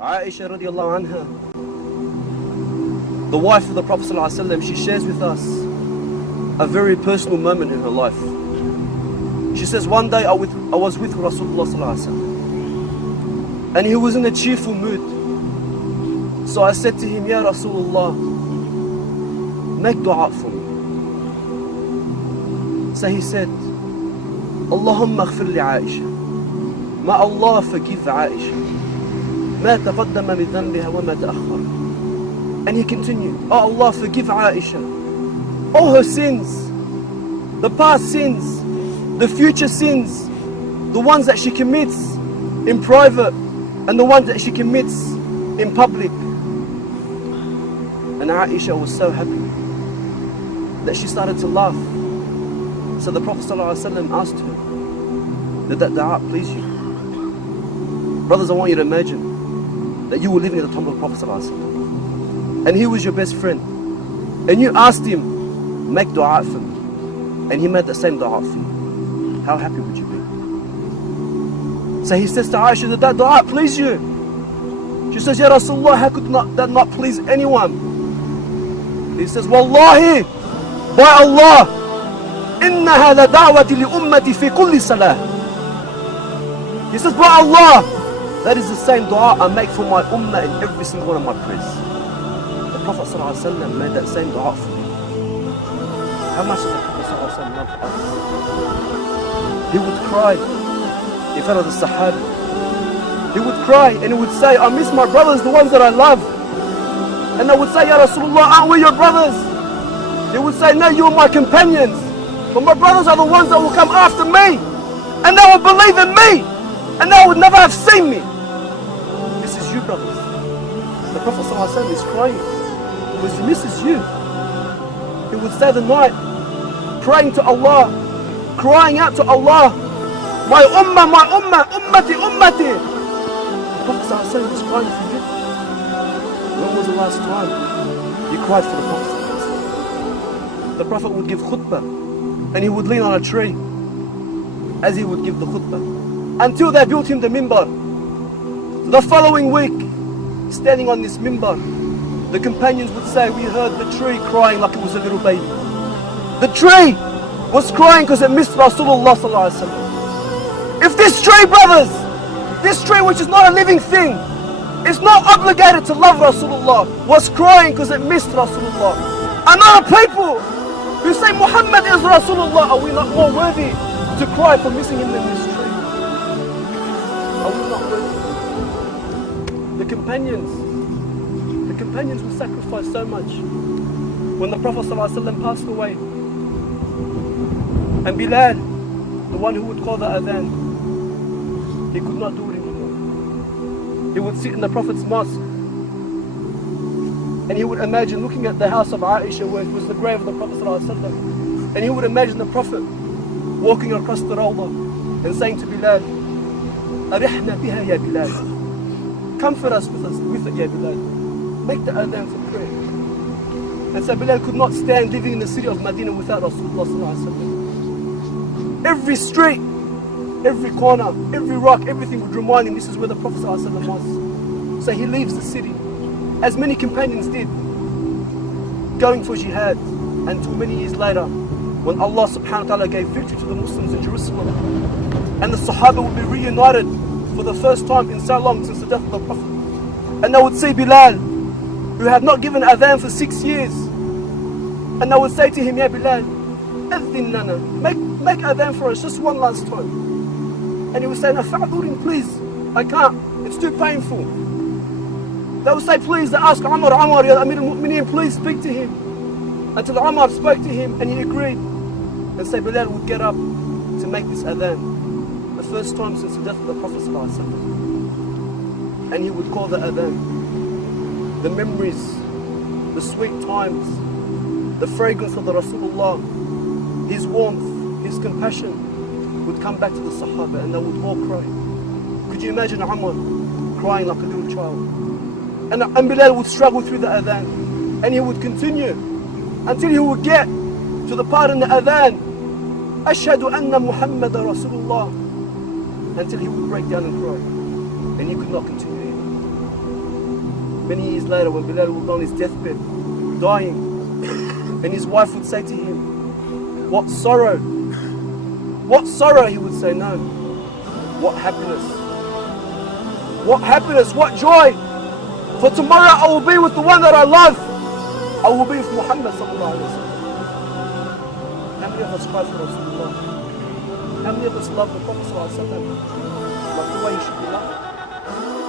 Aisha radiallahu anha, the wife of the Prophet ﷺ, she shares with us a very personal moment in her life. She says, one day I was with Rasulullah ﷺ, and he was in a cheerful mood. So I said to him, Ya Rasulullah, make dua for me. So he said, Allahumma aghfir li Aisha. May Allah forgive Aisha. ما تقدم من ذنبها وما تأخر. And he continued, oh Allah, forgive Aisha all her sins, the past sins, the future sins, the ones that she commits in private and the ones that she commits in public. And Aisha was so happy that she started to laugh. So the Prophet ﷺ asked her, did that dua please you? Brothers, I want you to imagine that you were living at the time of the Prophet ﷺ, and he was your best friend, and you asked him, make dua for me, and he made the same dua for you. How happy would you be? So he says to Aisha, did that dua please you? She says, Ya Rasulullah, how could that not please anyone? He says, Wallahi, by Allah, إنها لدعوة لأمتي في كل صلاة. He says, by Allah, that is the same dua I make for my ummah in every single one of my prayers. The Prophet ﷺ made that same dua for me. How much does the Prophet ﷺ love us? He would cry in front of the Sahaba. He would cry and he would say, I miss my brothers, the ones that I love. And I would say, Ya Rasulullah, aren't we your brothers? He would say, no, you are my companions. But my brothers are the ones that will come after me. And they will believe in me. And they would never have seen me. This is you, brothers. The Prophet ﷺ is crying because he misses you. He would stay the night praying to Allah, crying out to Allah, my ummah, ummati, ummati. The Prophet ﷺ is crying for you. When was the last time you cried for the Prophet ﷺ? The Prophet would give khutbah and he would lean on a tree as he would give the khutbah, until they built him the minbar. The following week, standing on this minbar, the companions would say, we heard the tree crying like it was a little baby. The tree was crying because it missed Rasulullah ﷺ. If this tree, brothers, this tree which is not a living thing, is not obligated to love Rasulullah, was crying because it missed Rasulullah. And other people who say Muhammad is Rasulullah, are we not more worthy to cry for missing him than this tree? Are we not worthy? The companions will sacrifice so much. When the Prophet ﷺ passed away, and Bilal, the one who would call the adhan, he could not do it anymore. He would sit in the Prophet's mosque and he would imagine looking at the house of Aisha where it was the grave of the Prophet ﷺ, and he would imagine the Prophet walking across the Rawdah and saying to Bilal, Arihna biha ya Bilal. Comfort us with it, ya Bilal. Make the adhan for prayer. And so Bilal could not stand living in the city of Medina without Rasulullah ﷺ. Every street, every corner, every rock, everything would remind him this is where the Prophet ﷺ was. So he leaves the city, as many companions did, going for jihad, until many years later, when Allah subhanahu wa ta'ala gave victory to the Muslims in Jerusalem, and the Sahaba would be reunited for the first time in so long since the death of the Prophet. And they would see Bilal, who had not given adhan for 6 years, and they would say to him, Ya Bilal, adhin lana, make adhan for us just one last time. And he would say, no, fa'adhurin, please, I can't, it's too painful. They would say, please, they ask Umar, Ya Amir al-Mu'mineen, please speak to him. Until Umar spoke to him and he agreed. And say Bilal would get up to make this adhan, the first time since the death of the Prophet ﷺ. And he would call the adhan. The memories, the sweet times, the fragrance of the Rasulullah, his warmth, his compassion would come back to the Sahaba and they would all cry. Could you imagine Umar crying like a little child? And Bilal would struggle through the adhan and he would continue until he would get to the part in the adhan, Ashhadu anna Muhammad Rasulullah, until he would break down and cry and he could not continue anymore. Many years later, when Bilal was on his deathbed, dying, and his wife would say to him, "What sorrow? What sorrow?" He would say, "No. What happiness? What happiness? What joy? For tomorrow I will be with the one that I love. I will be with Muhammad sallallahu alaihi wasallam." How many of us cry for Rasulullah? How many of us love the Prophet sallallahu alaihi wasallam like the way he should be loved?